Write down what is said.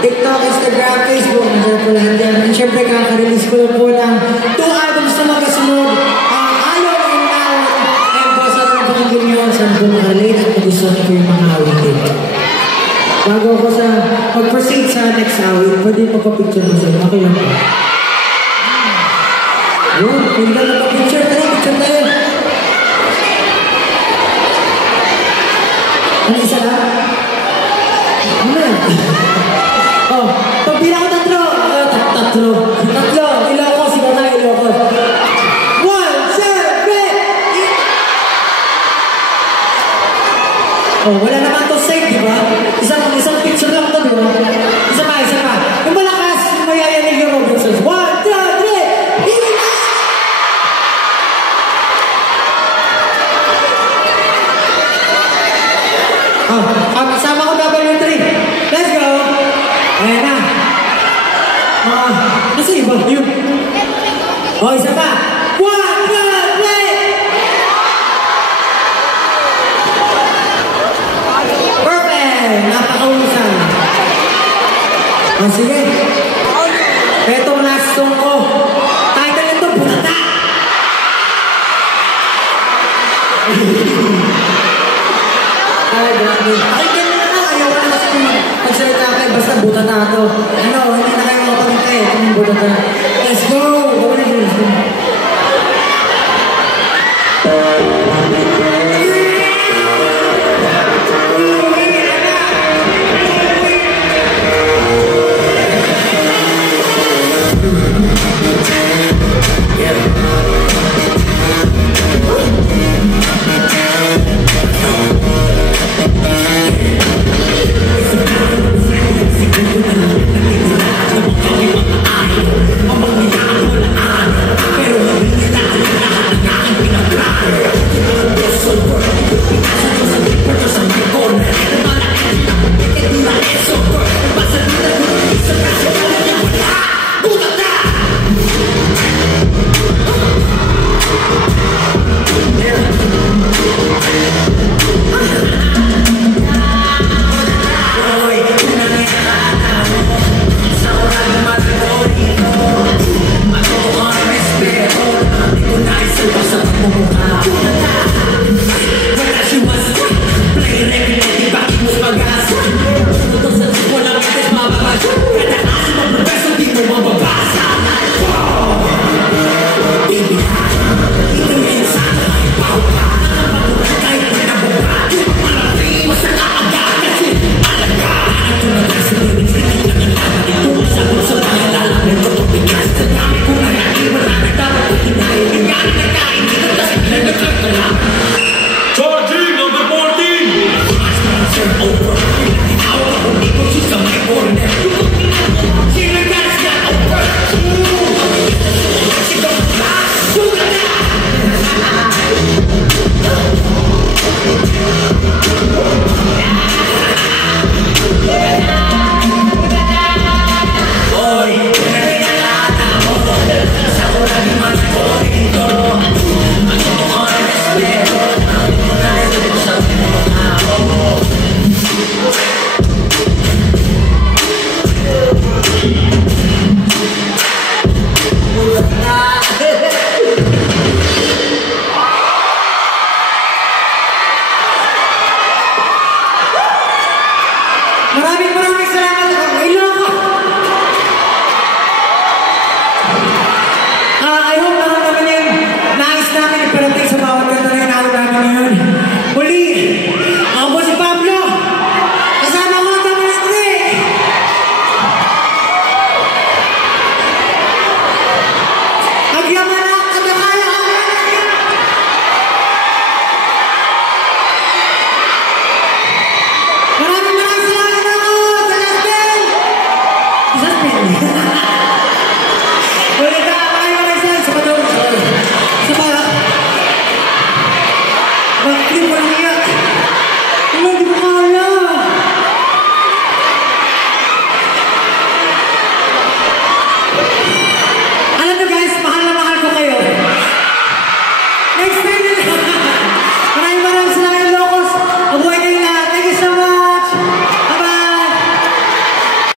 TikTok, Instagram, Facebook, nandiyan po lahat yan. And syempre, kaka-release ko lang po ng 2 albums na magkasunod. Ayaw and Now. And po, sa mga pakinggan nyo, saan po makarelate at magustuhan ko yung mga awitin. Bago ako sa mag-proceed sa next awit, pwede magpa-picture mo sa'yo. Okay lang po. Yun, pwede ka magpa-picture tayo. Picture tayo. Ano isa lang? Ano yan? Oh, pag bilang ko tatlo. Tatlo. Ilocos, ikaw tayo Ilocos. 1, 2, 3. Oh, wala naman to safe, di ba? Isang picture lang to, di ba? Isa pa. Yung malakas, yung mayayanig yung Robinsons. 1, 2, 3. Sama ko W3. Let's go! Ayan na. Nasa iba? Yun. Oh, isa pa. 1, 2, 3! Perfect! Napakausan. Sige. Etong last song ko. Title nito, Butata. Ay, grabe. Pagsalita kayo, basta butata to. Ano, hindi na kayo mapagkita eh. Kung butata. Let's go! Let's go! It's so